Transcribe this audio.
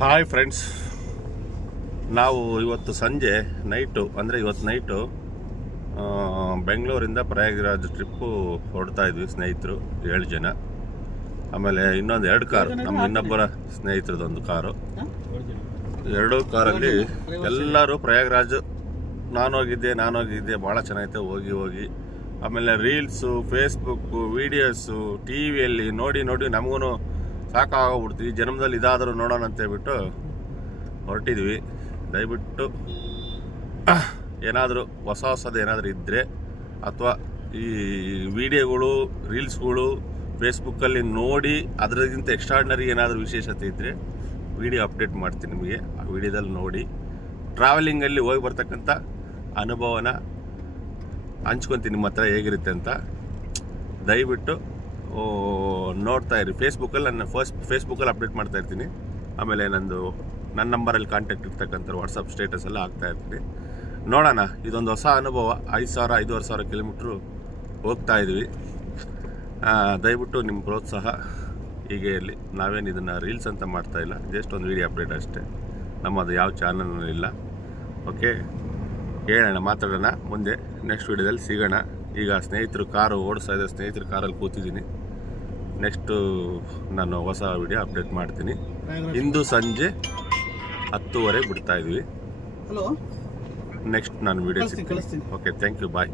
Hi friends, ನಾವು ಇವತ್ತು ಸಂಜೆ ನೈಟು ಅಂದರೆ ಇವತ್ತು ನೈಟು ಬೆಂಗಳೂರಿಂದ ಪ್ರಯಾಗರಾಜ್ ಟ್ರಿಪ್ಪು ಹೊರಡ್ತಾ ಇದ್ವಿ ಸ್ನೇಹಿತರು 7 ಜನ. ಆಮೇಲೆ ಇನ್ನೊಂದು 2 ಕಾರು, ನಮ್ಮ ಇನ್ನೊಬ್ಬರ ಸ್ನೇಹಿತರದೊಂದು ಕಾರು. 2 ಕಾರಲ್ಲಿ ಎಲ್ಲರೂ ಪ್ರಯಾಗರಾಜ್ ನಾನು ಹೋಗಿದ್ದೆ, ಭಾಳ ಚೆನ್ನಾಗೈತೆ ಹೋಗಿ. ಆಮೇಲೆ ರೀಲ್ಸು, ಫೇಸ್ಬುಕ್ಕು, ವೀಡಿಯೋಸು, ಟಿ ವಿಯಲ್ಲಿ ನೋಡಿ ನಮಗೂ ಸಾಕಾಗೋಗ್ಬಿಡ್ತೀವಿ. ಜನ್ಮದಲ್ಲಿ ಇದಾದರೂ ನೋಡೋಣ ಅಂತೇಳ್ಬಿಟ್ಟು ಹೊರಟಿದ್ವಿ. ದಯವಿಟ್ಟು ಏನಾದರೂ ಹೊಸದು ಏನಾದರೂ ಇದ್ದರೆ ಅಥವಾ ಈ ವಿಡಿಯೋಗಳು, ರೀಲ್ಸ್ಗಳು ಫೇಸ್ಬುಕ್ಕಲ್ಲಿ ನೋಡಿ ಅದರಿಗಿಂತ ಎಕ್ಸ್ಟ್ರಾರ್ಡಿನರಿ ಏನಾದರೂ ವಿಶೇಷತೆ ಇದ್ದರೆ ವಿಡಿಯೋ ಅಪ್ಡೇಟ್ ಮಾಡ್ತೀನಿ ನಿಮಗೆ. ಆ ವಿಡಿಯೋದಲ್ಲಿ ನೋಡಿ ಟ್ರಾವೆಲಿಂಗಲ್ಲಿ ಹೋಗಿ ಬರ್ತಕ್ಕಂಥ ಅನುಭವನ ಹಂಚ್ಕೊತೀನಿ ನಿಮ್ಮ ಹತ್ರ ಹೇಗಿರುತ್ತೆ ಅಂತ. ದಯವಿಟ್ಟು ನೋಡ್ತಾ ಇರಿ. ಫೇಸ್ಬುಕ್ಕಲ್ಲಿ ಫೇಸ್ಬುಕ್ಕಲ್ಲಿ ಅಪ್ಡೇಟ್ ಮಾಡ್ತಾ ಇರ್ತೀನಿ. ಆಮೇಲೆ ನನ್ನ ನಂಬರಲ್ಲಿ ಕಾಂಟ್ಯಾಕ್ಟ್ ಇರ್ತಕ್ಕಂಥ ವಾಟ್ಸಪ್ ಸ್ಟೇಟಸ್ ಎಲ್ಲ ಹಾಕ್ತಾ ಇರ್ತೀನಿ. ನೋಡೋಣ, ಇದೊಂದು ಹೊಸ ಅನುಭವ. 5,000-5,500 ಕಿಲೋಮೀಟ್ರು ಹೋಗ್ತಾ ಇದ್ವಿ. ದಯವಿಟ್ಟು ನಿಮ್ಮ ಪ್ರೋತ್ಸಾಹ ಹೀಗೆ ಇರಲಿ. ನಾವೇನು ಇದನ್ನು ರೀಲ್ಸ್ ಅಂತ ಮಾಡ್ತಾ ಇಲ್ಲ, ಜಸ್ಟ್ ಒಂದು ವೀಡಿಯೋ ಅಪ್ಡೇಟ್ ಅಷ್ಟೇ. ನಮ್ಮದು ಯಾವ ಚಾನಲ್ನಲ್ಲಿಲ್ಲ. ಓಕೆ, ಹೇಳೋಣ, ಮಾತಾಡೋಣ ಮುಂದೆ. ನೆಕ್ಸ್ಟ್ ವೀಡಿಯೋದಲ್ಲಿ ಸಿಗೋಣ. ಈಗ ಸ್ನೇಹಿತರು ಕಾರು ಓಡಿಸ್ತಾ ಇದ್ದ ಸ್ನೇಹಿತರು ಕಾರಲ್ಲಿ ಕೂತಿದ್ದೀನಿ. ನೆಕ್ಸ್ಟು ನಾನು ಹೊಸ ವಿಡಿಯೋ ಅಪ್ಡೇಟ್ ಮಾಡ್ತೀನಿ. ಇಂದು ಸಂಜೆ 10:30 ಬಿಡ್ತಾ ಇದ್ವಿ. ನೆಕ್ಸ್ಟ್ ನಾನು ವಿಡಿಯೋ ಸಿಗ್ತೀನಿ. Okay, thank you, bye.